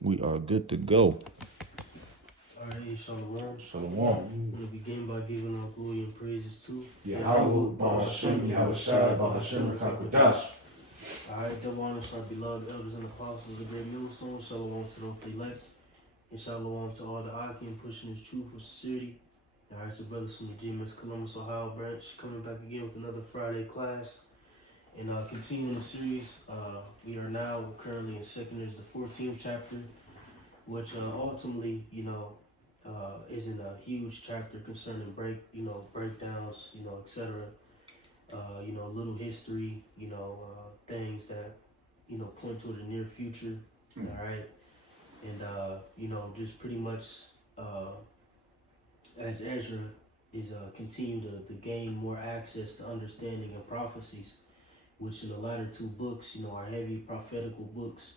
We are good to go. Alright, Shalom. Shalom. I'm going to begin by giving our glory and praises to Yahweh, Ba'ashem, Yahweh Shai, Ba'ashem, Rakakwadash. Alright, double honors to our beloved elders and apostles of the great millstone. Shalom to those elect. And shalom to all the Akim pushing his truth with sincerity. Alright, so brothers from the GMS Columbus, Ohio branch, coming back again with another Friday class. And continuing the series, we are now currently in Second Ezra, the 14th chapter, which ultimately, isn't a huge chapter concerning breakdowns, etc. Little history, things that, point to the near future. All right. And, just pretty much, as Ezra is continue to gain more access to understanding and prophecies, which in the latter two books, are heavy prophetical books,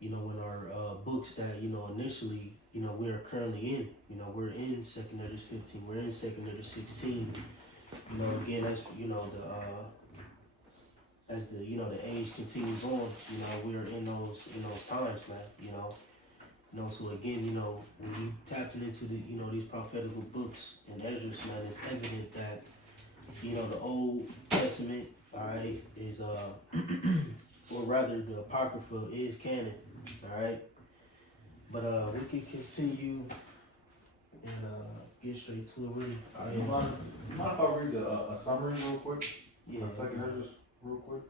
in our books that, initially, we are currently in, we're in Second Ezra 15, we're in Second Ezra 16, again, as, as the, the age continues on, we are in those times, man, so again, when you tapping into the, these prophetical books and Ezra's, man, it's evident that, the Old Testament, all right, is, or rather the Apocrypha is canon, all right? But we can continue and get straight to it, really. You mind if I read a summary real quick? Yeah. Second Ezra real quick?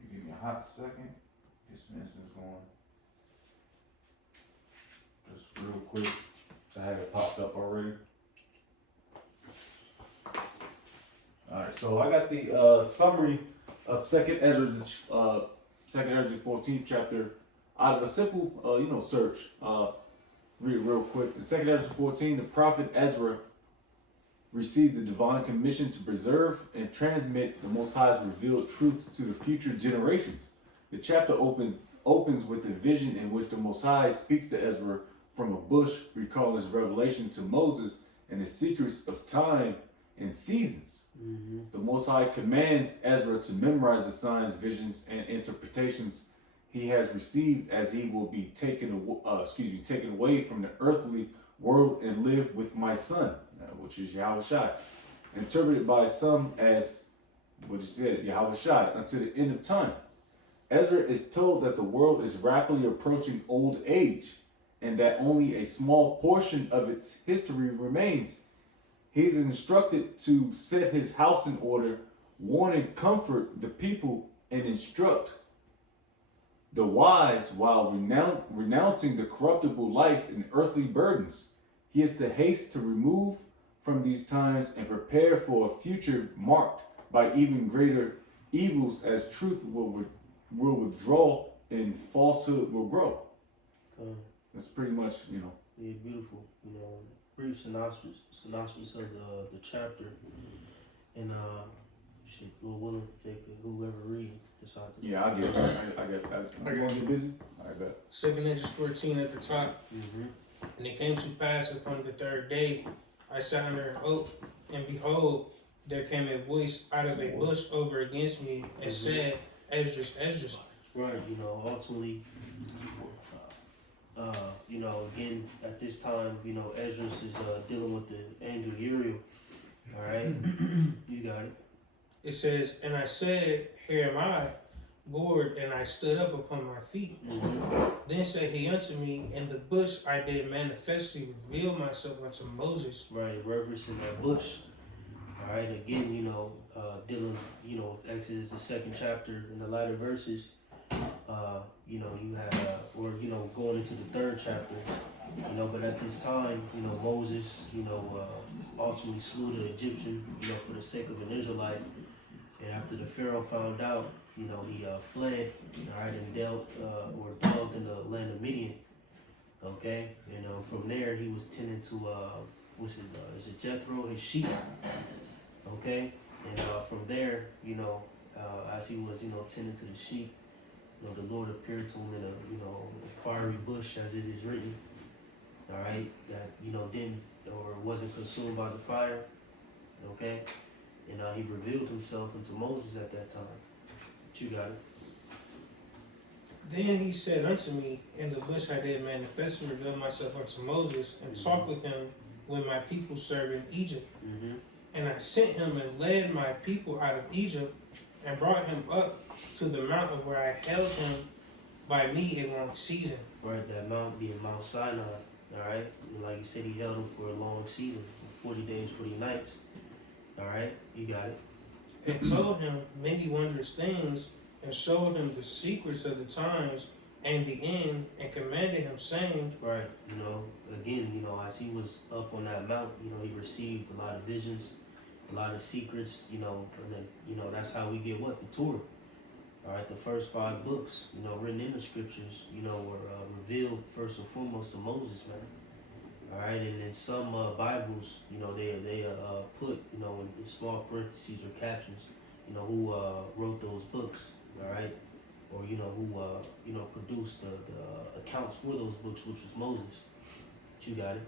You give me a hot second. This is going. Just real quick. I have it popped up already. Alright, so I got the summary of Second Ezra 14th chapter out of a simple, search. Read it real quick. In Second Ezra 14, the prophet Ezra received the divine commission to preserve and transmit the Most High's revealed truths to the future generations. The chapter opens with a vision in which the Most High speaks to Ezra from a bush, recalling his revelation to Moses and the secrets of time and seasons. Mm-hmm. The Most High commands Ezra to memorize the signs, visions, and interpretations he has received, as he will be taken away from the earthly world and live with my son, which is Yahweh Shai, interpreted by some as what he said, Yahweh Shai, until the end of time. Ezra is told that the world is rapidly approaching old age and that only a small portion of its history remains. He's instructed to set his house in order, warn and comfort the people, and instruct the wise while renouncing the corruptible life and earthly burdens. He is to haste to remove from these times and prepare for a future marked by even greater evils, as truth will withdraw and falsehood will grow. That's pretty much, Yeah, beautiful. Brief synopsis of the chapter. And Lord willing, whoever read this out. Yeah, I get it. I got it. You busy? I got it. Second Ezra 14 at the top. Mm-hmm. And it came to pass upon the third day, I sat under an oak, and behold, there came a voice out of a bush over against me, and said, Esdras, Esdras. Right, ultimately, again, at this time, Esdras is dealing with the angel Uriel. All right, you got it. It says, and I said, here am I, Lord, and I stood up upon my feet. Mm-hmm. Then said he unto me, in the bush I did manifestly reveal myself unto Moses. Right, reverencing that bush. All right, again, dealing, with Exodus, the second chapter, in the latter verses, you have, going into the third chapter, but at this time, Moses, ultimately slew the Egyptian, for the sake of an Israelite. And after the Pharaoh found out, he fled, all right, and dwelt in the land of Midian. Okay, and from there he was tending to is it Jethro, his sheep. Okay, and from there, as he was tending to the sheep, the Lord appeared to him in a fiery bush, as it is written. All right, that didn't or wasn't consumed by the fire. Okay, and he revealed himself unto Moses at that time. But you got it. Then he said unto me, in the bush I did manifest and reveal myself unto Moses, and talk with him when my people served in Egypt. Mm-hmm. And I sent him and led my people out of Egypt, and brought him up to the mountain where I held him by me a long season. Right, that mount being Mount Sinai. All right, and like you said, he held him for a long season, 40 days, 40 nights. All right, you got it. And told him many wondrous things, and showed him the secrets of the times and the end, and commanded him, saying, Right, you know, again, you know, as he was up on that mount, you know, he received a lot of visions, a lot of secrets, you know, and then, you know, that's how we get what? The Torah. All right, the first 5 books, you know, written in the scriptures, you know, were revealed first and foremost to Moses, man. All right, and in some Bibles, you know, they put, you know, in small parentheses or captions, you know, who wrote those books, all right, or you know who you know produced the accounts for those books, which was Moses. But you got it.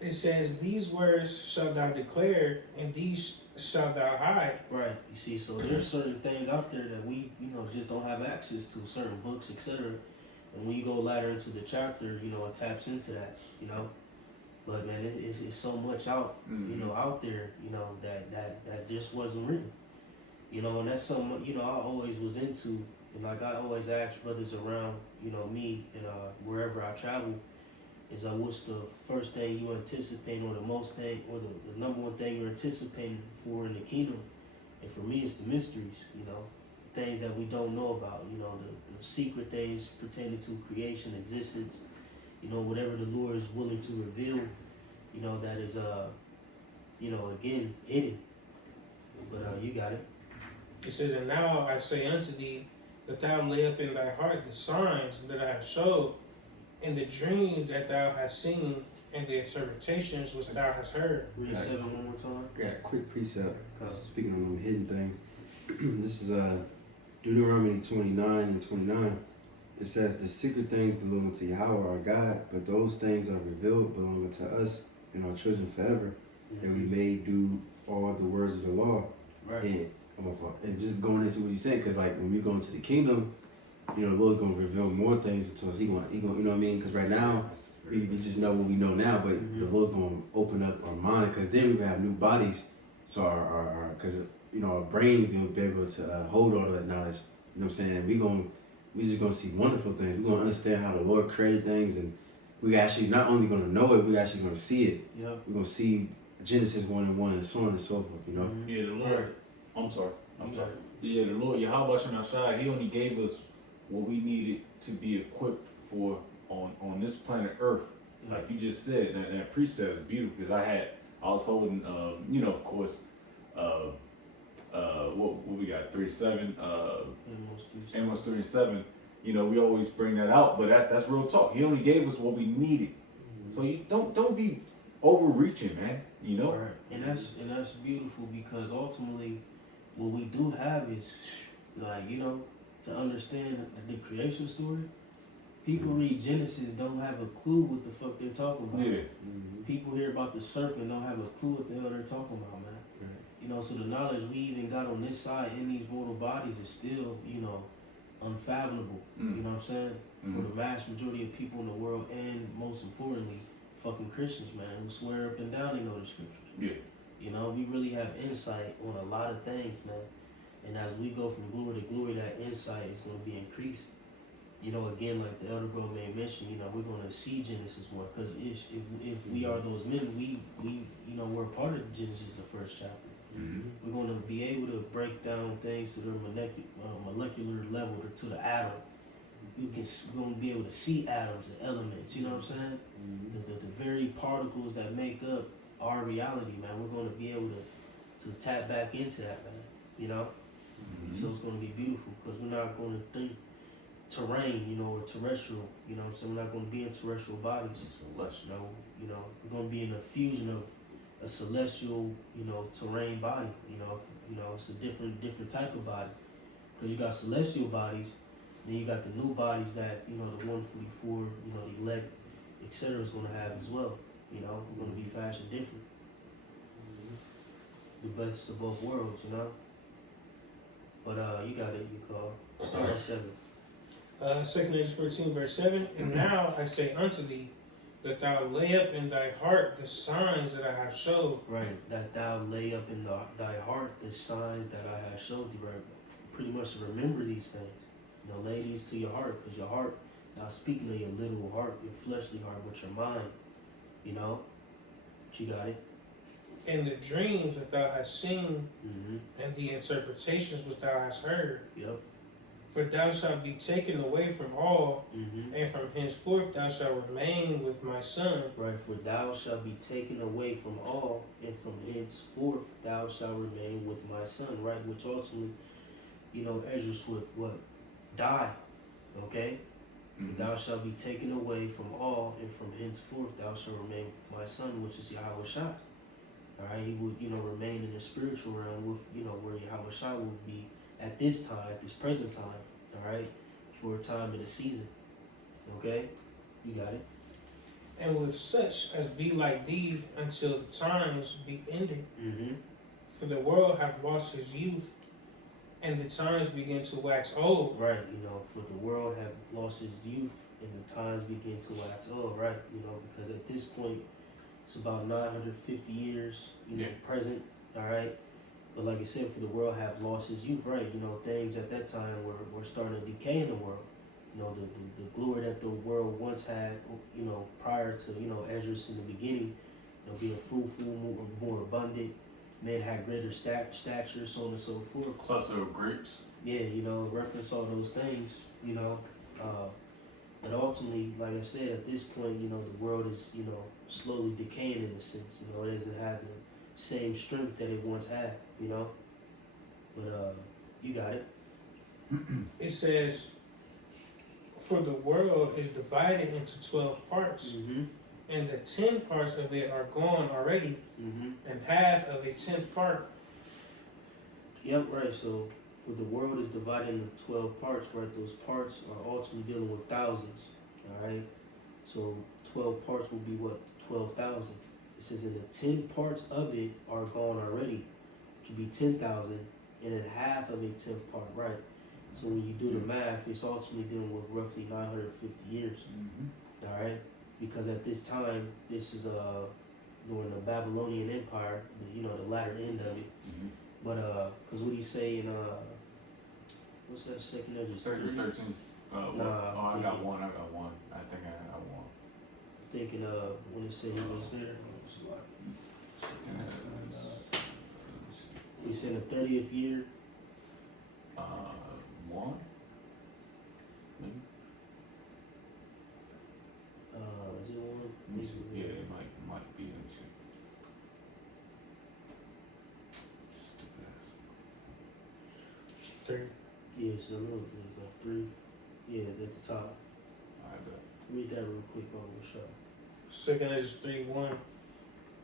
it says, These words shalt thou declare, and these shalt thou hide. Right. You see, so there's certain things out there that we, you know, just don't have access to, certain books, etc. And when you go later into the chapter, you know, it taps into that, you know. But man, it's so much out, you know, out there, you know, that just wasn't written, you know, and that's something, you know, I always was into, and like I always ask brothers around, you know, me and wherever I travel, is what's the first thing you anticipate, or the most thing, or the number one thing you're anticipating for in the kingdom? And for me, it's the mysteries, you know, things that we don't know about, you know, the secret things pertaining to creation, existence, you know, whatever the Lord is willing to reveal, you know, that is, you know, again, hidden. But you got it. It says, And now I say unto thee, that thou lay up in thy heart the signs that I have showed, and the dreams that thou hast seen, and the interpretations which thou hast heard. Read 7 one more time. I got a quick precept. Speaking of them hidden things, this is Deuteronomy 29 and 29. It says, The secret things belong to Yahweh our God, but those things are revealed belong to us and our children forever, that we may do all the words of the law. Right. And just going into what you said, because like when we go into the kingdom, you know, the Lord's gonna reveal more things to us. He gonna, you know what I mean? Because right now, we just know what we know now, but the Lord's gonna open up our mind, because then we're gonna have new bodies. So our because you know, our brain is gonna be able to hold all of that knowledge. You know what I'm saying? We just gonna see wonderful things. We're gonna understand how the Lord created things, and we actually not only gonna know it, we actually gonna see it. Yeah. We're gonna see Genesis 1 and 1 and so on and so forth. You know. Yeah, the Lord. I'm sorry. Yeah, the Lord, Yahweh Shemashai, He only gave us what we needed to be equipped for on this planet Earth. Like you just said, that precept is beautiful, because I was holding, you know, of course, what we got, 3-7, Amos 3 and 7. You know, we always bring that out, but that's real talk. He only gave us what we needed. So you don't be overreaching, man. You know. Right. And that's beautiful, because ultimately, what we do have is, like, you know, to understand the creation story. People read Genesis, don't have a clue what the fuck they're talking about. Yeah. People hear about the serpent, don't have a clue what the hell they're talking about, man. You know, so the knowledge we even got on this side in these mortal bodies is still, you know, unfathomable. You know what I'm saying? For the vast majority of people in the world, and most importantly, fucking Christians, man, who swear up and down they know the scriptures. Yeah. You know, we really have insight on a lot of things, man. And as we go from glory to glory, that insight is going to be increased. You know, again, like the elder bro may mention, you know, we're going to see Genesis 1, because if we are those men, we you know, we're part of Genesis, the first chapter. We're going to be able to break down things to their molecular level, to the atom. We're going to be able to see atoms and elements, you know what I'm saying? The very particles that make up our reality, man. We're going to be able to tap back into that, man, you know? So it's going to be beautiful, because we're not going to think terrain, you know, or terrestrial, you know what I'm saying? We're not going to be in terrestrial bodies. Celestial. You know, we're going to be in a fusion of a celestial, you know, terrain body. You know, it's a different type of body, because you got celestial bodies, then you got the new bodies that, you know, the 144, you know, the elect, etc. is going to have as well. You know, we're going to be fashioned different. The best of both worlds, you know. But you got it. You call. Start at 7. 2 Corinthians 14, verse 7. And now I say unto thee, that thou lay up in thy heart the signs that I have showed. Right, that thou lay up in thy heart the signs that I have showed thee, right? Pretty much remember these things. You know, lay these to your heart, because your heart, not speaking of your literal heart, your fleshly heart, but your mind. You know? But you got it. And the dreams that thou hast seen, Mm-hmm. and the interpretations which thou hast heard. Yep. For thou shalt be taken away from all, Mm-hmm. and from henceforth thou shalt remain with my son. Right, for thou shalt be taken away from all, and from henceforth thou shalt remain with my son. Right, which ultimately, you know, Esdras would what? Die. Okay? Mm-hmm. Thou shalt be taken away from all, and from henceforth thou shalt remain with my son, which is Yahweh Shai. Alright, he would, you know, remain in the spiritual realm with, you know, where Yahweh Shai would be at this time, at this present time, alright, for a time in the season. Okay? You got it. And with such as be like thee until the times be ended. Mm-hmm. For the world hath lost his youth, and the times begin to wax old. Right, you know, for the world have lost its youth and the times begin to wax old, right? You know, because at this point it's about 950 years, you know, Yeah. present, all right? But like I said, for the world have lost its youth, right? You know, things at that time were starting to decay in the world. You know, the glory that the world once had, you know, prior to, you know, Esdras in the beginning, you know, being fruitful, more abundant, men had greater stature, so on and so forth. Cluster of grapes. Yeah, you know, reference all those things, you know. But ultimately, like I said, at this point, you know, the world is, you know, slowly decaying in a sense. You know, it doesn't have the same strength that it once had, you know. But you got it. It says, for the world is divided into 12 parts, Mm-hmm. and the 10 parts of it are gone already, Mm-hmm. and half of a 10th part. Yep, right. So for the world is divided into 12 parts, right? Those parts are ultimately dealing with thousands. All right. So 12 parts will be what? 12,000. It says, and the 10 parts of it are gone already, which would be 10,000, and then half of a 10th part, right? So when you do the math, it's ultimately dealing with roughly 950 years. Mm-hmm. All right, because at this time, this is during the Babylonian Empire, you know, the latter end of it. Mm-hmm. But because what do you say in what's that second Esdras? 13. Nah, I got one. I think I got one. Thinking when it said he was there, he said the 30th year. One. Maybe. Is it one? Let me see. Yeah, it might be. Let me see. Stupid ass. 3. Yeah, so I know it's like 3. Yeah, at the top. Alright, bet. Read that real quick, Bubba. Shot. 2 Esdras 3:1.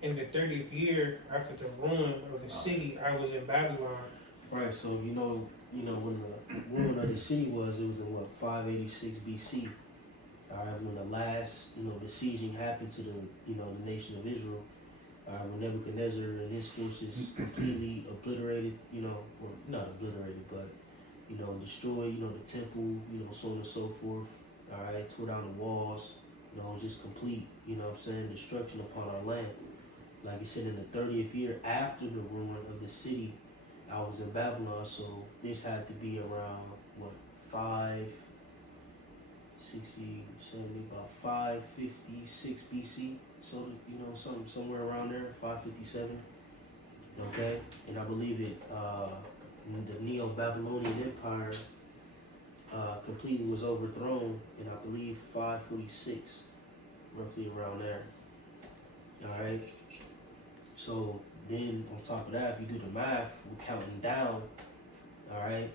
In the 30th year after the ruin of the city, I was in Babylon. Right, so you know when the ruin of the city was, it was in what 586 BC. All right, when the last the sieging happened to the nation of Israel. When Nebuchadnezzar and his forces completely obliterated, or not obliterated, but destroyed, the temple, so on and so forth. All right, tore down the walls. It was just complete, destruction upon our land. Like he said, in the 30th year after the ruin of the city, I was in Babylon, so this had to be around, 556 BC. So, somewhere around there, 557. Okay? And I believe the Neo-Babylonian Empire completely was overthrown in, I believe, 546, roughly around there. All right? So then, on top of that, if you do the math, we're counting down. All right,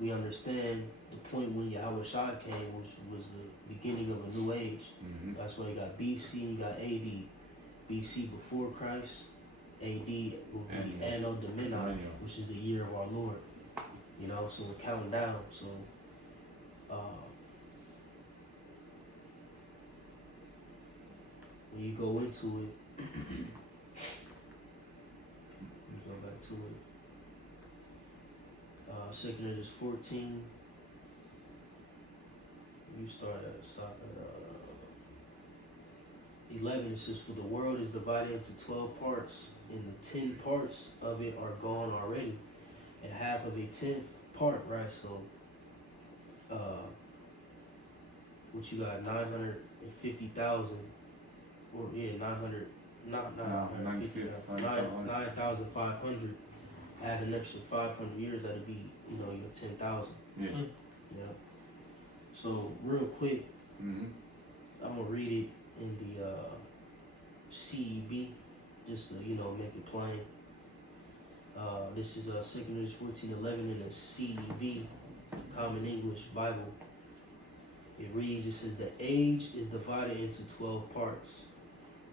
we understand the point when Yahweh Shai came was the beginning of a new age. Mm-hmm. That's why you got BC, you got AD. BC before Christ, AD will be Anno Domini, which is the year of our Lord. So we're counting down. So, when you go into it. Go back to it. 2 Esdras 14. you start at stop at 11. It says, for the world is divided into 12 parts, and the 10 parts of it are gone already, and half of a 10th part, right? So, what you got, 950,000, or yeah, 900, not 950, 9,500. Add an extra 500 years, that'd be, your 10,000. Yeah. Yeah. So real quick, Mm-hmm. I'm gonna read it in the CEB, just to make it plain. This is 2 Corinthians 14:11 in the CEB, Common English Bible. It reads, it says, the age is divided into 12 parts.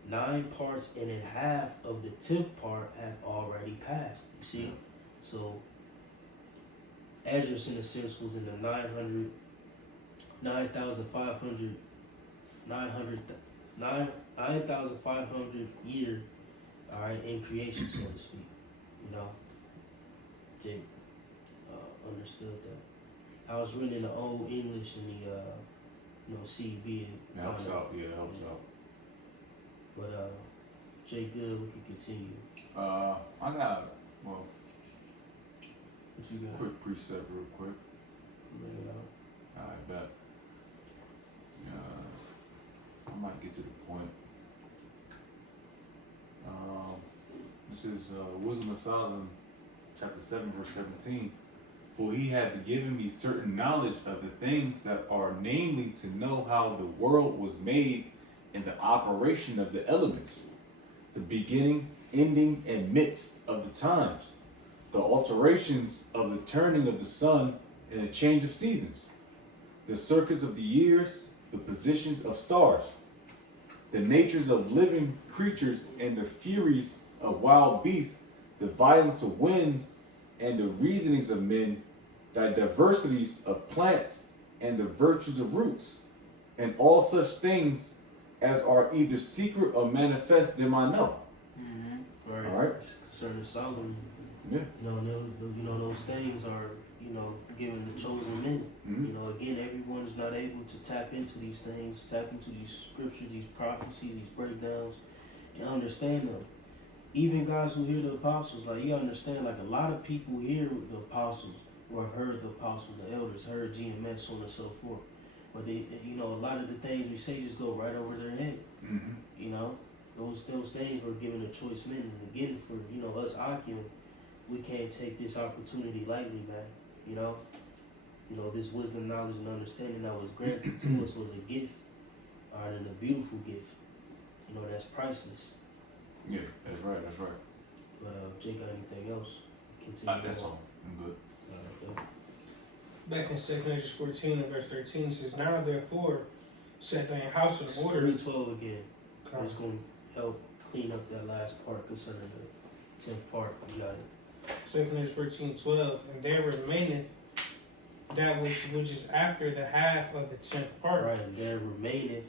9 parts and a half of the 10th part have already passed. You see? So Esdras in a sense was in the 9,500th year, alright, in creation, so to speak. Jake understood that. I was written in the Old English in the CB. That helps out. Yeah, that helps out. But Jay, good, we can continue. I got What you got? quick precept real quick. Bring it out. I bet. I might get to the point. This is Wisdom of Solomon, chapter 7, verse 17. For he hath given me certain knowledge of the things that are, namely to know how the world was made and the operation of the elements, the beginning, ending, and midst of the times, the alterations of the turning of the sun and the change of seasons, the circuits of the years, the positions of stars, the natures of living creatures and the furies of wild beasts, the violence of winds and the reasonings of men, the diversities of plants and the virtues of roots, and all such things as are either secret or manifest them I know. Mm-hmm. All right. Concerning Solomon, Yeah. those things are, given the chosen men. Mm-hmm. Again, everyone is not able to tap into these things, tap into these scriptures, these prophecies, these breakdowns, and understand them. Even guys who hear the apostles, like, you understand, like, a lot of people hear the apostles, or have heard the apostles, the elders, heard GMS, so on and so forth. But they, a lot of the things we say just go right over their head. Mm-hmm. Those things were given to choice men. And again, for us Akim, we can't take this opportunity lightly, man. This wisdom, knowledge, and understanding that was granted to us was a gift, alright, and a beautiful gift. That's priceless. Yeah, that's right. That's right. But Jake, got anything else? Continue. That's all. I'm good. Back in 2 Corinthians 14 and verse 13 it says, now therefore set thy house in order. Read 12 again. Come. It's going to help clean up that last part concerning the 10th part. You got it. 2 Corinthians 14:12, and there remaineth that which is after the half of the 10th part. Right, and there remaineth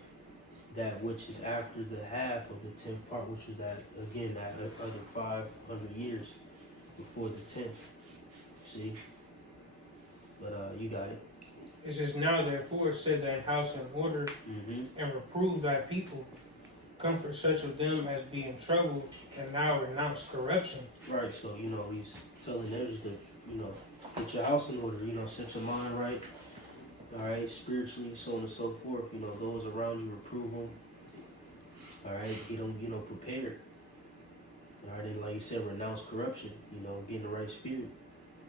that which is after the half of the 10th part, which is that other 500 years before the 10th. See? But you got it. It says, now therefore set thine house in order, and reprove thy people, comfort such of them as be in trouble, and now renounce corruption. Right, so he's telling others to get your house in order, set your mind right, all right, spiritually, so on and so forth. Those around you, reprove them, all right, get them prepared, all right, and like you said, renounce corruption, get in the right spirit.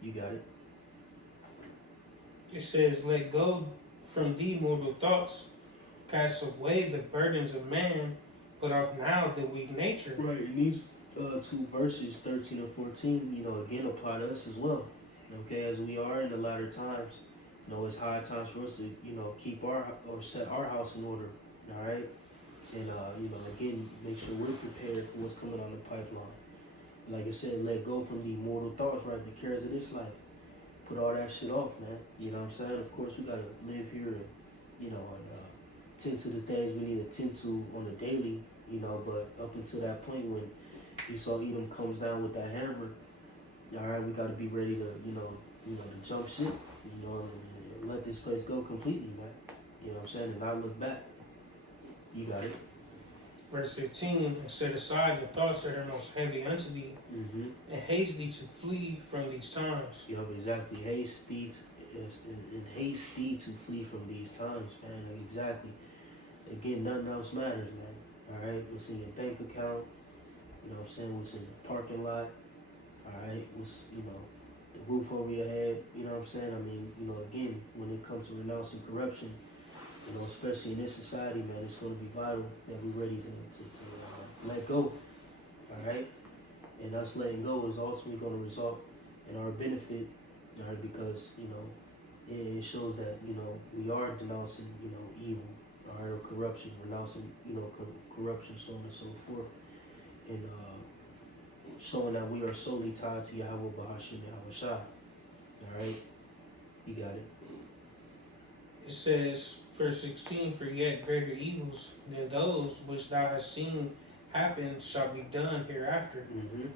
You got it. It says, let go from thee mortal thoughts, cast away the burdens of man, put off now the weak nature. Right, and these 2 verses, 13 and 14, again apply to us as well. Okay, as we are in the latter times, it's high times for us to, keep set our house in order, all right? And, again, make sure we're prepared for what's coming on the pipeline. Like I said, let go from the mortal thoughts, right? The cares of this life. Put all that shit off, man. You know what I'm saying? Of course, we gotta live here and, and tend to the things we need to tend to on the daily, but up until that point when Esau Edom comes down with that hammer, all right, we gotta be ready to, to jump ship, and let this place go completely, man. You know what I'm saying? And not look back. You got it. Verse 15, and set aside the thoughts that are most heavy unto thee, Mm-hmm. and haste thee to flee from these times. Yup, exactly. Haste thee to flee from these times, man. Exactly. Again, nothing else matters, man. All right, what's in your bank account? You know what I'm saying? What's in the parking lot? All right, what's the roof over your head? You know what I'm saying? I mean, again, when it comes to renouncing corruption, especially in this society, man, it's going to be vital that we're ready to let go. All right, and us letting go is ultimately going to result in our benefit, all right, because it shows that we are denouncing evil, all right, or corruption, renouncing corruption, so on and so forth, and showing that we are solely tied to Yahweh Bahashim Yahweh Shai. All right, you got it. It says, verse 16, for yet greater evils than those which thou hast seen happen shall be done hereafter. Mm-hmm.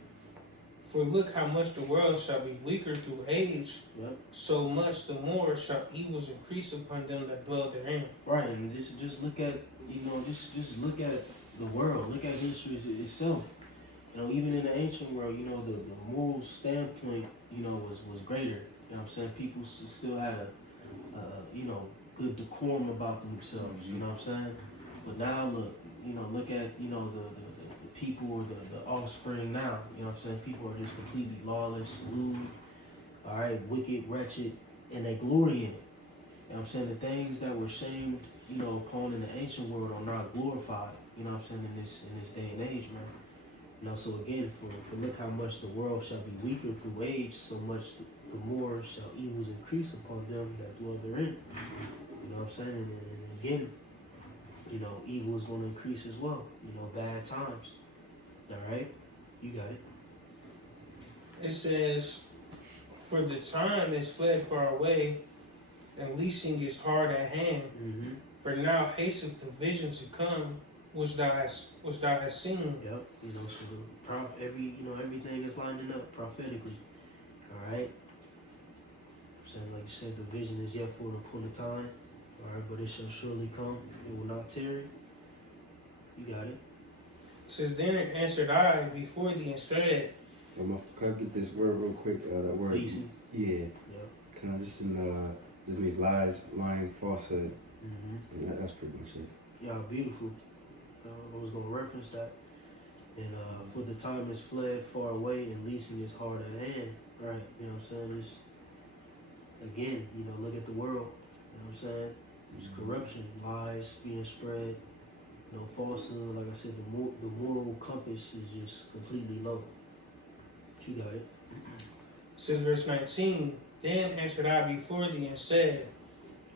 For look how much the world shall be weaker through age, Yep. so much the more shall evils increase upon them that dwell therein. Right, and just look at just look at the world, look at history itself. Even in the ancient world, the moral standpoint, was greater. You know what I'm saying? People still had a good decorum about themselves. You know what I'm saying? But now look at the people or the offspring now. You know what I'm saying? People are just completely lawless, lewd, all right, wicked, wretched, and they glory in it. You know what I'm saying? The things that were shamed, upon in the ancient world are not glorified. You know what I'm saying? In this day and age, man. So again, for look how much the world shall be weaker through age, so much the more shall evils increase upon them that dwell therein. You know what I'm saying? And again, evil is going to increase as well. Bad times. All right? You got it. It says, for the time is fled far away, and leasing is hard at hand. Mm-hmm. For now hasteth the vision to come, which thou hast seen. Yep. So everything is lining up prophetically. All right. Saying like you said, the vision is yet for an appointed time. All right, but it shall surely come. It will not tarry. You got it. It says, then answered I before thee and said, Can I get this word real quick? That word. Leasing. Yeah. Yep. Can I just means lies, lying, falsehood. Mm-hmm. And that's pretty much it. Yeah, beautiful. I was gonna reference that. And for the time is fled far away, and leasing is hard at hand. Right? You know what I'm saying? It's again, look at the world. You know what I'm saying? There's corruption, lies being spread, falsehood. Like I said, the moral compass is just completely low. But you got it. it says verse 19, then answered I before thee and said,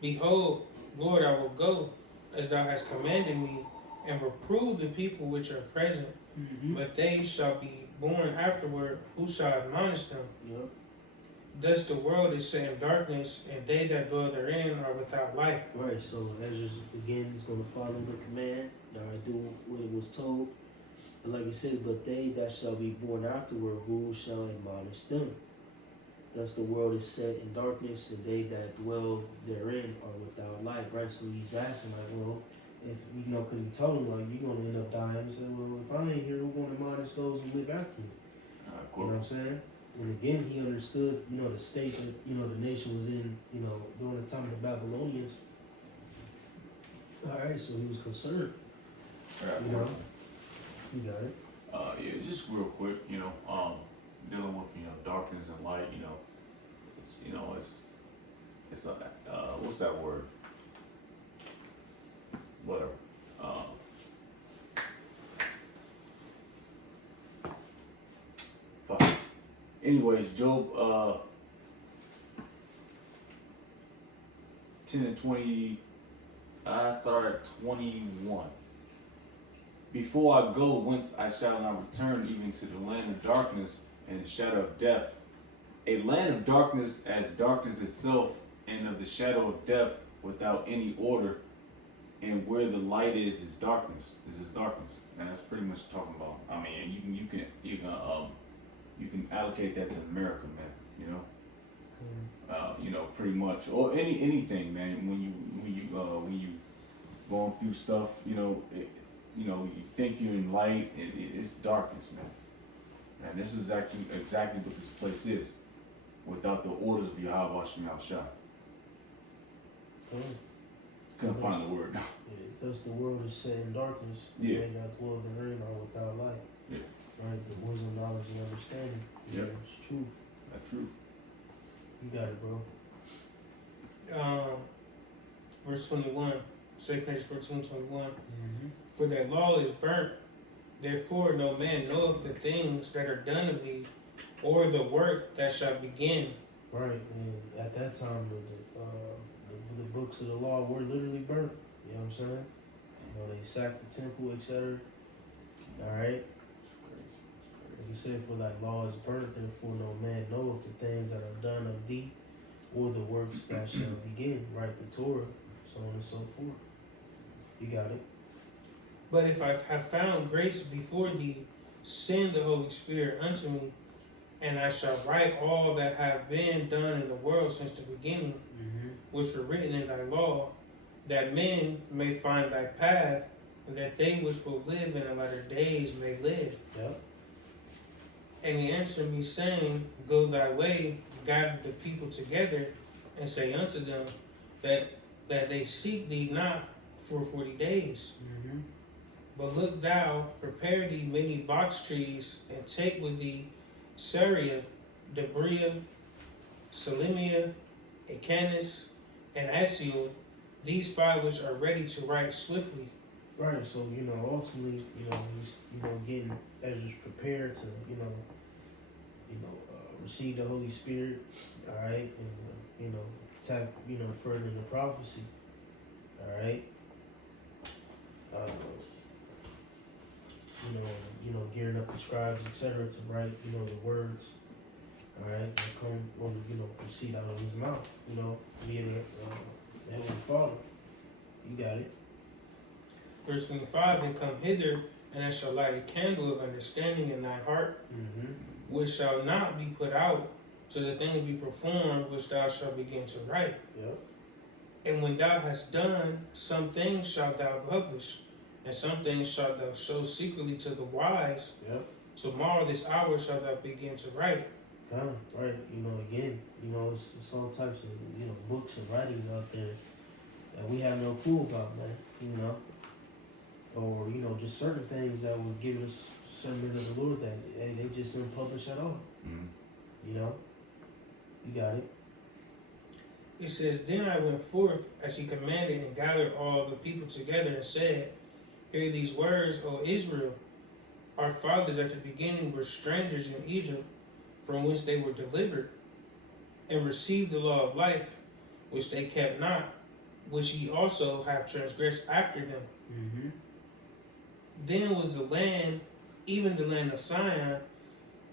behold, Lord, I will go, as thou hast commanded me, and reprove the people which are present, Mm-hmm. but they shall be born afterward, who shall admonish them. Yep. Thus the world is set in darkness, and they that dwell therein are without light. Right, so Esdras again is going to follow the command. All right, do what it was told. But like it says, but they that shall be born afterward, who shall admonish them? Thus the world is set in darkness, and they that dwell therein are without light. Right, so he's asking, like, well, if because he told him, like, you're going to end up dying. He said, well, if I ain't here, who's going to admonish those who live after me? Cool. You know what I'm saying? And again, he understood, the state that, the nation was in, during the time of the Babylonians. All right, so he was concerned. Alright, You got it. yeah, just real quick, dealing with darkness and light, it's what's that word? Whatever. Fuck. Anyways, Job 10 and 20. I start at 21. Before I go, whence I shall not return, even to the land of darkness and the shadow of death. A land of darkness as darkness itself, and of the shadow of death without any order. And where the light is darkness. Is darkness, and that's pretty much talking about. I mean, you can allocate that to America, man. You know, pretty much, or anything, man. When you going through stuff, you know, you think you're in light, and it's darkness, man. And this is actually exactly what this place is, without the orders of Yahweh Shem Shai. Couldn't find the word. Yeah, because the world is set in darkness. Yeah. They that dwell therein are without light. Yeah. Right? The wisdom, knowledge, and understanding. Yep. It's truth. That's true. You got it, bro. Verse 21, 2 Corinthians 14:21. Mm-hmm. For that law is burnt, therefore no man knoweth the things that are done of thee, or the work that shall begin. Right, and at that time, the books of the law were literally burnt. You know what I'm saying? You know, they sacked the temple, etc. All right. Like you said, for that law is burnt, therefore no man knoweth the things that are done of thee, or the works that shall begin. Right, the Torah, so on and so forth. You got it. But if I have found grace before thee, send the Holy Spirit unto me, and I shall write all that have been done in the world since the beginning, which were written in thy law, that men may find thy path, and that they which will live in the latter days may live. Yep. And he answered me, saying, Go thy way, gather the people together, and say unto them that they seek thee not for 40 days. Mm-hmm. But look thou, prepare thee many box trees, and take with thee Syria, Debria, Salimia, Acanis, and Asiel, these five which are ready to write swiftly. Right, so ultimately, he's getting Esdras prepared to receive the Holy Spirit, all right, and tap further into prophecy, all right. Gearing up the scribes, etc., to write the words, all right, that come proceed out of his mouth, via the Heavenly Father. You got it. Verse 25, and come hither, and I shall light a candle of understanding in thy heart, which shall not be put out till the things be performed which thou shalt begin to write. Yep. And when thou hast done, some things shalt thou publish, and some things shalt thou show secretly to the wise. Yep. Tomorrow this hour shalt thou begin to write. Come, right, again, it's all types of, books and writings out there that we have no clue about, man, or, just certain things that will give us certain men of the Lord that, hey, they just didn't publish at all. Mm-hmm. You got it. It says, Then I went forth as he commanded, and gathered all the people together, and said, Hear these words, O Israel. Our fathers at the beginning were strangers in Egypt, from whence they were delivered, and received the law of life, which they kept not, which ye also have transgressed after them. Mm-hmm. Then was the land, even the land of Sion,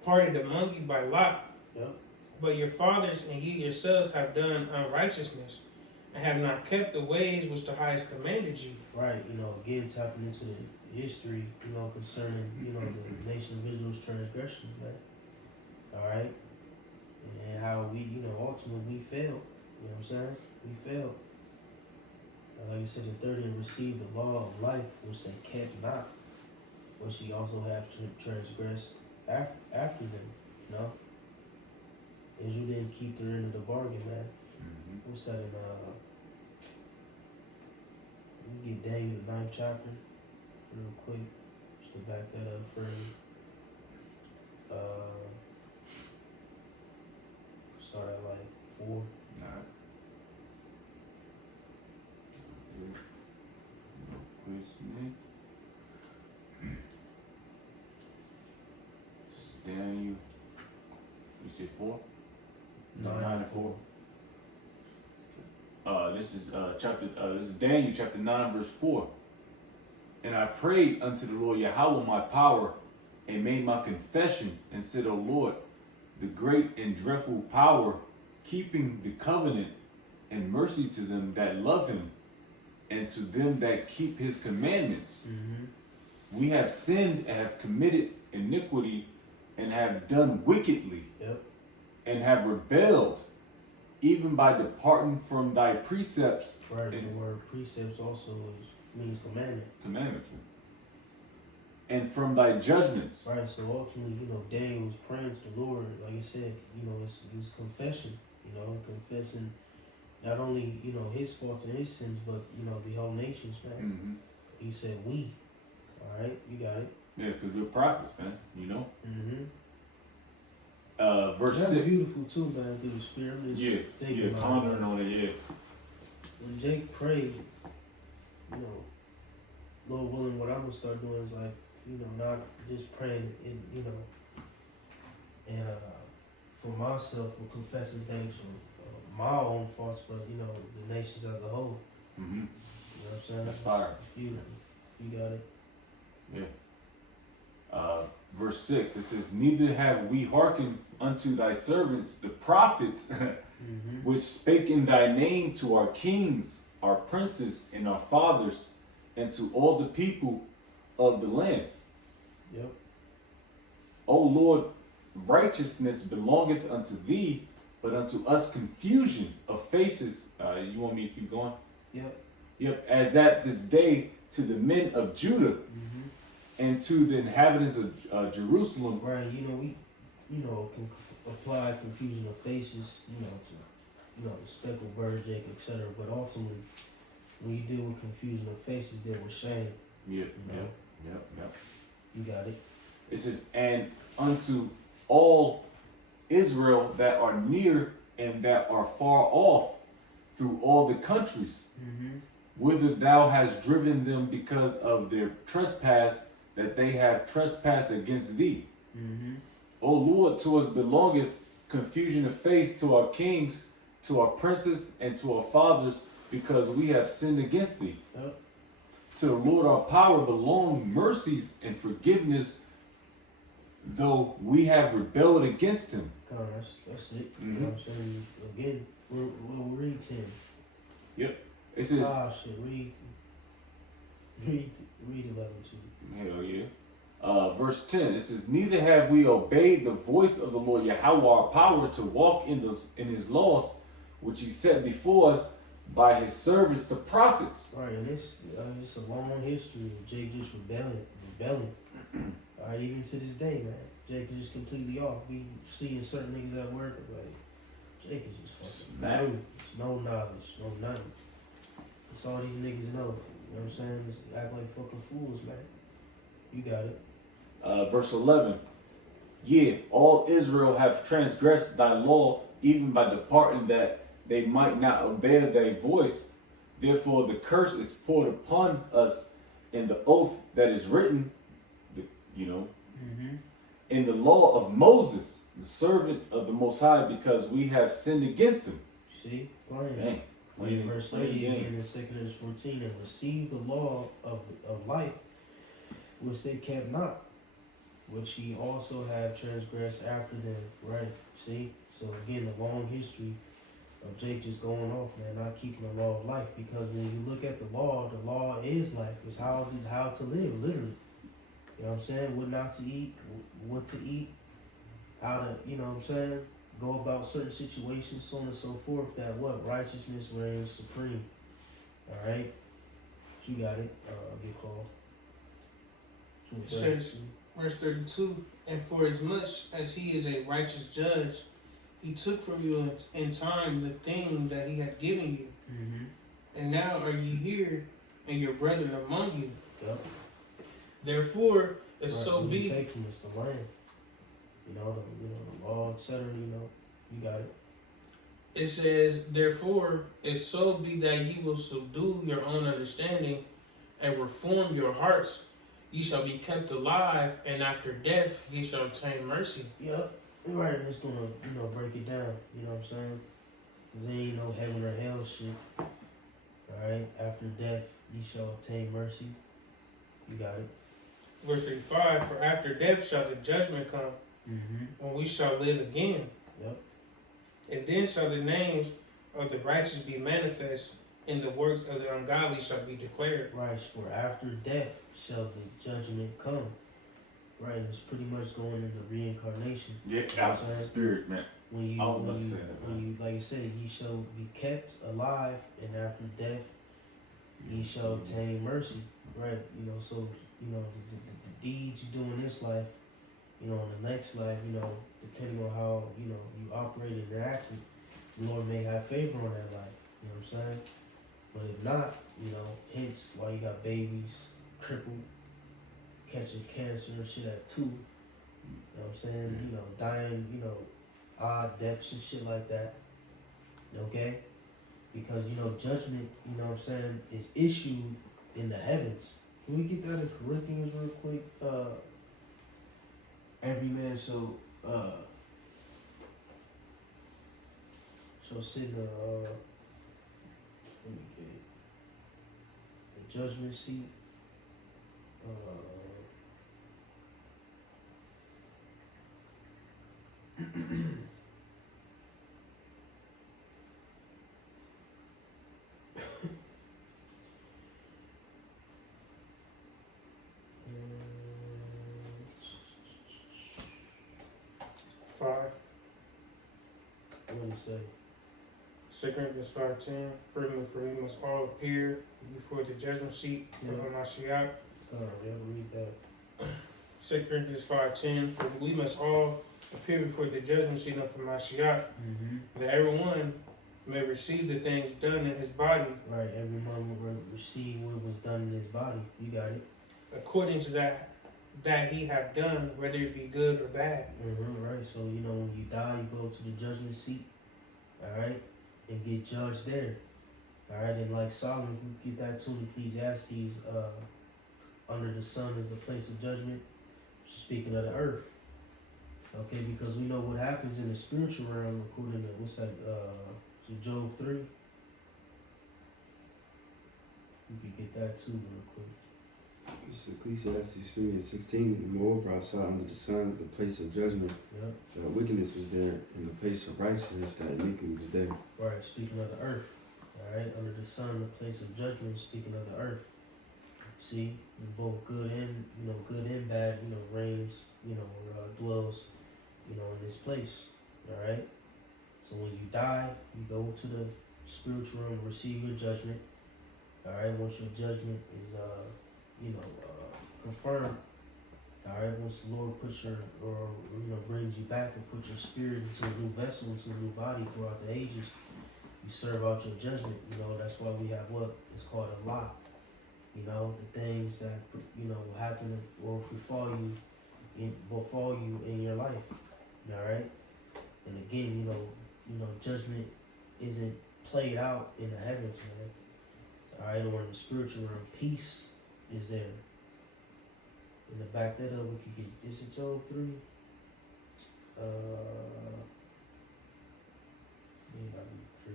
parted among you by lot. Yep. But your fathers and ye yourselves have done unrighteousness, and have not kept the ways which the highest commanded you. Right, again tapping into the history, concerning, the nation of Israel's transgressions, man. Alright? And how we, ultimately we failed. You know what I'm saying? We failed. Like you said in 30, and received the law of life, which they kept not, which ye also have transgressed after them. Israel didn't keep their end of the bargain, man. Mm-hmm. What's that in we get Daniel the 9th chapter real quick, just to back that up for you. Start at like 4. All right. Quiz me. Daniel. You say 4? 9 and 4. This is this is Daniel chapter 9 verse 4. And I prayed unto the Lord Yahweh my power, and made my confession, and said, O Lord, the great and dreadful power, keeping the covenant and mercy to them that love him, and to them that keep his commandments. Mm-hmm. We have sinned and have committed iniquity, and have done wickedly, Yep. and have rebelled even by departing from thy precepts. Right. And The word precepts also means commandment. commandments. And from thy judgments. Right. So ultimately, Daniel was praying to the Lord. Like I said, it's confession. Confessing not only his faults and his sins, but the whole nation's, man. Mm-hmm. He said we. All right, you got it. Yeah, because we're prophets, man. Mm-hmm. Verse That's 6. beautiful too, man. Through the Spirit. I'm just thinking about pondering on it. Yeah. when Jake prayed, Lord willing, what I'm gonna start doing is like, not just praying and for myself or confessing things for my own faults, but the nations as a whole. Mm-hmm. You know what I'm saying? That's fire. It's beautiful. You got it. Yeah. Verse 6, it says, neither have we hearkened unto thy servants, the prophets, Mm-hmm. which spake in thy name to our kings, our princes, and our fathers, and to all the people of the land. Yep. O Lord, righteousness belongeth unto thee, but unto us confusion of faces. You want me to keep going? Yep. Yep, as at this day to the men of Judah Mm-hmm. and to the inhabitants of Jerusalem. Right. We can apply confusion of faces, to the speckled bird, Jake, etc. But ultimately, when you deal with confusion of faces, deal with shame. Yep, Yep. You got it. It says, and unto all Israel that are near and that are far off through all the countries, Mm-hmm. whither thou hast driven them because of their trespass, that they have trespassed against thee. Mm-hmm. O Lord, to us belongeth confusion of face, to our kings, to our princes, and to our fathers, because we have sinned against thee. Yep. To the Lord our power belong mercies and forgiveness, though we have rebelled against him. Come on, that's it. Mm-hmm. You know what I'm saying? Again, we'll read 10. It says, Shit, read 11 too. hell yeah. Verse 10, it says, neither have we obeyed the voice of the Lord Yahweh our power to walk in his laws, which he set before us by his servants the prophets. Right, and it's a long history of Jake just rebelling. All right, even to this day, man. Jake is just completely off. We seeing certain niggas at work, like, Jake is just fucking Smack. new. It's no knowledge, no nothing. It's all these niggas know. You know what I'm saying? Just act like fucking fools, man. You got it. Verse 11, yea, all Israel have transgressed thy law, even by departing that they might not obey thy voice. Therefore the curse is poured upon us in the oath that is written, Mm-hmm. in the law of Moses, the servant of the Most High, because we have sinned against him. See? Plain. Dang. Read verse 30 again. again in 2 Corinthians 14, and receive the law of life, which they kept not, which ye also have transgressed after them. Right? See? So again, the long history of Jake just going off, man, not keeping the law of life. Because when you look at the law is life. It's how to live, literally. You know what I'm saying? What not to eat, what to eat, how to, you know what I'm saying? Go about certain situations, so on and so forth, that what? Righteousness reigns supreme. Alright? You got it. Good call. It says, verse 32, and for as much as he is a righteous judge, he took from you in time the thing that he had given you. Mm-hmm. And now are ye here, and your brethren among you. Yep. Therefore, if so be. Take from us the land. The law, etc. You got it. It says, therefore, if so be that ye will subdue your own understanding and reform your hearts, ye shall be kept alive, and after death ye shall obtain mercy. Yep. Right, and it's gonna, break it down. You know what I'm saying? There ain't no heaven or hell shit. Alright? After death, ye shall obtain mercy. You got it. Verse 35, for after death shall the judgment come, Mm-hmm. when we shall live again. Yep. And then shall the names of the righteous be manifest, and the works of the ungodly shall be declared. Right, for after death shall the judgment come. Right, it's pretty much going into reincarnation. Yeah, that's the spirit, man. when you I was about when to you say that, when you like you said, ye shall be kept alive, and after death ye shall obtain mercy, right? You know, so you know the deeds you do in this life, you know, in the next life, you know, depending on how you know you operated and acted, the Lord may have favor on that life. You know what I'm saying? But if not, you know, hence why you got babies crippled, catching cancer and shit at 2. You know what I'm saying? You know, dying, you know, odd deaths and shit like that. Okay? Because, you know, judgment, you know what I'm saying, is issued in the heavens. Can we get that in Corinthians real quick? Every man shall sit in the let me get it. The judgment seat. Five. What do you say? 2 Corinthians 5:10. For we must all appear before the judgment seat of Mashiach. Yeah, read that. 2 Corinthians 5:10. For we must all appear before the judgment seat of Mashiach, that everyone may receive the things done in his body. Right, everyone will receive what was done in his body. You got it. According to that he have done, whether it be good or bad. Right, so you know when you die, you go to the judgment seat, all right, and get judged there, all right. And like Solomon, you get that too in Ecclesiastes. Under the sun is the place of judgment. Speaking of the earth, okay, because we know what happens in the spiritual realm according to what's that? Job 3. You could get that too real quick. It's Ecclesiastes 3:16. And moreover, I saw under the sun the place of judgment. Yep. That wickedness was there, and the place of righteousness, that iniquity was there. Right, speaking of the earth. Alright, under the sun, the place of judgment, speaking of the earth. See, both good and bad, you know, reigns, you know, dwells, you know, in this place. Alright? So when you die, you go to the spiritual realm, receive your judgment. Alright, once your judgment is confirmed. Alright, once the Lord puts brings you back and puts your spirit into a new vessel, into a new body throughout the ages, you serve out your judgment. You know, that's why we have what is called a lot. You know, the things that will happen or befall you in your life. Alright? And again, you know, judgment isn't played out in the heavens, man. Alright, or in the spiritual realm. Peace is there. And to back that up, we could get, is it Job 3? May not be 3.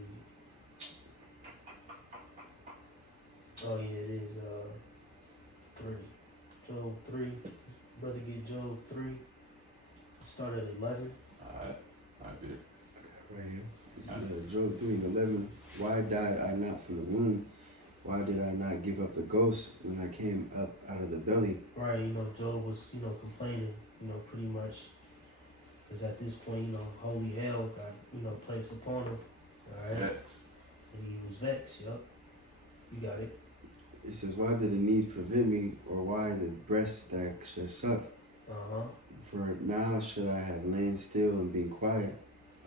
Oh yeah, it is 3. Job 3. Brother, get Job 3. Start at 11. Alright, be there. Right here. This is Job 3:11. Why died I not from the womb? Why did I not give up the ghost when I came up out of the belly? Right, you know, Job was, complaining, pretty much. Because at this point, holy hell got, placed upon him. Alright? And he was vexed, yup. You got it. It says, why did the knees prevent me, or why the breast that should suck? For now should I have lain still and been quiet.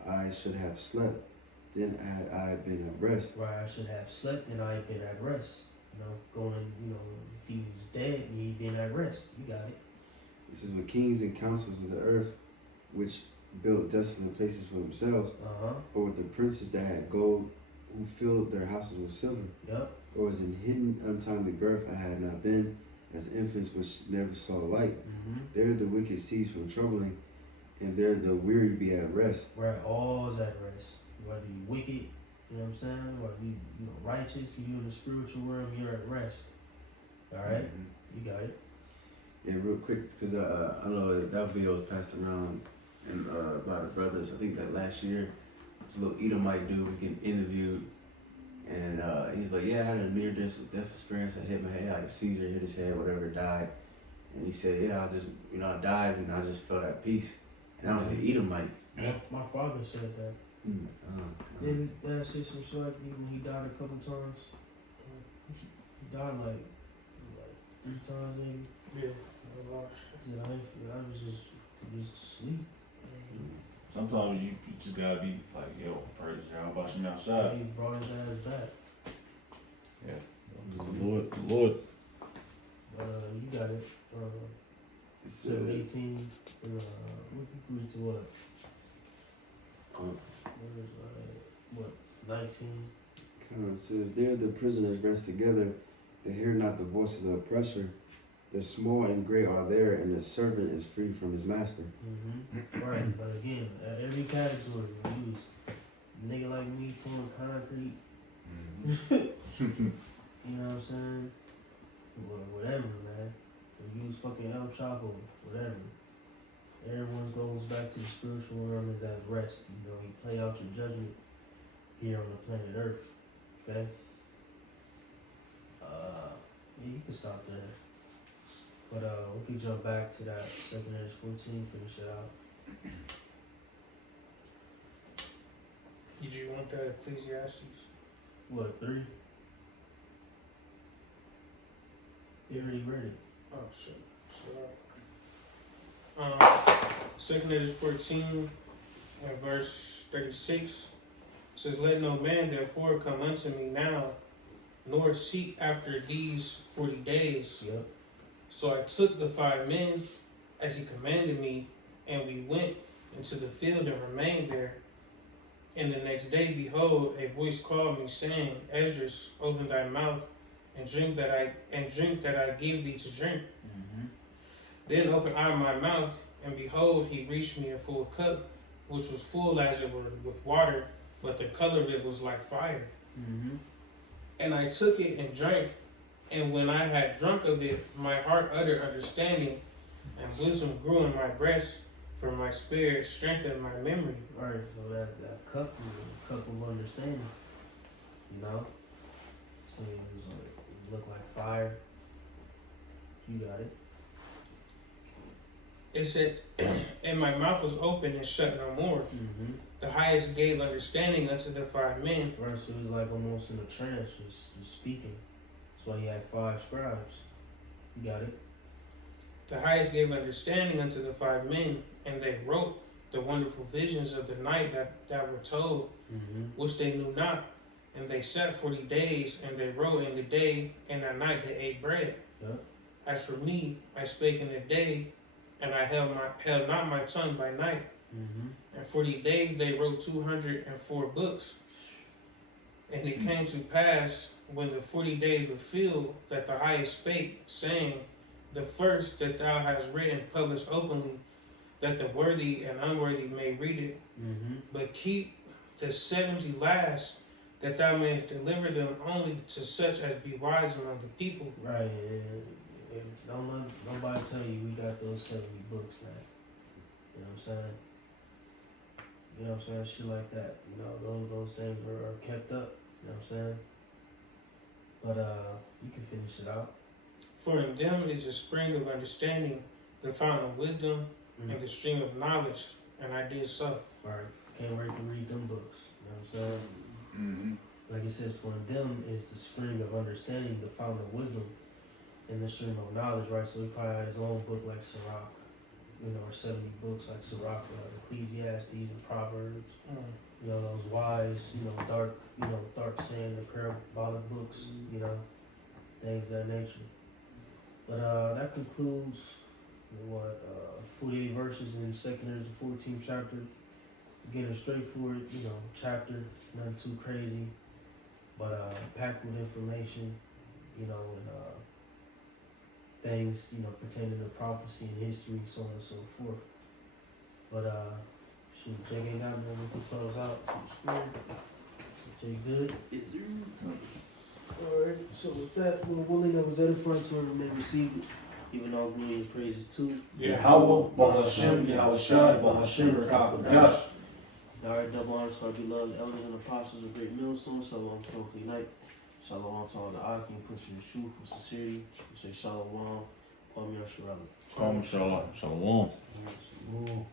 I should have slept. Then had I been at rest. Right, I should have slept and I had been at rest. Going, if he was dead and he'd been at rest. You got it. This is with kings and councils of the earth, which built desolate places for themselves, or with the princes that had gold, who filled their houses with silver. Yep. Or was in hidden untimely birth I had not been, as infants which never saw light. There the wicked cease from troubling, and there the weary be at rest. Right, all's at rest. Whether you wicked, you know what I'm saying, or you righteous, you in the spiritual realm, you're at rest. Alright? You got it. Yeah, real quick, because I know that video was passed around and by the brothers. I think that last year, this little Edomite dude was getting interviewed, and he's like, yeah, I had a near-death experience. I hit my head, like a Caesar hit his head, whatever, died. And he said, yeah, I just, I died and I just felt at peace. And I was like, eat them like. Yeah. My father said that. Didn't Dad say some shit like that when he died a couple times? He died like 3 times maybe. Yeah. I was just asleep. Sometimes you just gotta be like, yo, praise y'all about you outside. He brought his ass back. Yeah. Because the Lord. You got it. So, 18. We read to what? What? 19. it says, there the prisoners rest together, they hear not the voice of the oppressor. The small and great are there, and the servant is free from his master. Right, but again, at every category we use nigga like me pouring concrete. You know what I'm saying? Whatever, man. We use fucking El Chapo, whatever. Everyone goes back to the spiritual realm as at rest. You know, you play out your judgment here on the planet Earth. Okay? Yeah, you can stop there. But we can jump back to that 2 Esdras 14, finish it out. Did you want that Ecclesiastes? What, 3? You already read it. Oh shit. So 2 Esdras 14 and verse 36 says, let no man therefore come unto me now, nor seek after these 40 days. Yep. So I took the 5 men as he commanded me, and we went into the field and remained there. And the next day, behold, a voice called me, saying, Esdras, open thy mouth and drink that I give thee to drink. Then opened I my mouth, and behold, he reached me a full cup, which was full as it were with water, but the color of it was like fire. And I took it and drank. And when I had drunk of it, my heart uttered understanding, and wisdom grew in my breast, for my spirit strengthened my memory. Right, so that cup is a cup of understanding. You know? So it looked like fire. You got it. It said, and my mouth was open and shut no more. The highest gave understanding unto the 5 men. Right, so it was like almost in a trance, just speaking. That's why he had 5 scribes. You got it? The highest gave understanding unto the 5 men, and they wrote the wonderful visions of the night that were told, which they knew not. And they sat 40 days, and they wrote in the day, and at night they ate bread. Yep. As for me, I spake in the day, and I held not my tongue by night. And 40 days they wrote 204 books. And it came to pass, when the 40 days were filled, that the highest spake, saying, the first that thou hast written published openly, that the worthy and unworthy may read it. But keep the 70 last, that thou mayest deliver them only to such as be wise among the people. Right, and don't let nobody tell you we got those 70 books, man. You know what I'm saying? You know what I'm saying? Shit like that. You know, those things are kept up. You know what I'm saying? But you can finish it out. For in them is the spring of understanding, the fountain of wisdom, and the stream of knowledge. And I did so. Right. Can't wait to read them books. You know what I'm saying? Like it says, for in them is the spring of understanding, the fountain of wisdom, and the stream of knowledge, right? So he probably had his own book like Sirach, you know, or 70 books like Sirach, Ecclesiastes and Proverbs. You know, those wise, you know, dark saying, the parabolic books, you know, things of that nature. But that concludes 48 verses in 2 Esdras, the 14th chapter. Again, a straightforward, you know, chapter, nothing too crazy, but packed with information, you know, and things, you know, pertaining to prophecy and history, so on and so forth. But shoot, Jake ain't got nothing, we can close out. Jay good? Alright, so with that, we're willing that was edifying, so everyone may receive it, even all glory and praises too. Yahweh, Bahashem, Yahushai, Bahashem, Rakakadosh. Alright, double honor to our beloved elders and apostles of Great Millstone. Shalom to all tonight. Shalom to all the Aki and pushing the truth with sincerity. We say shalom. Kwame Yasharala. Shalom. Shalom. Shalom.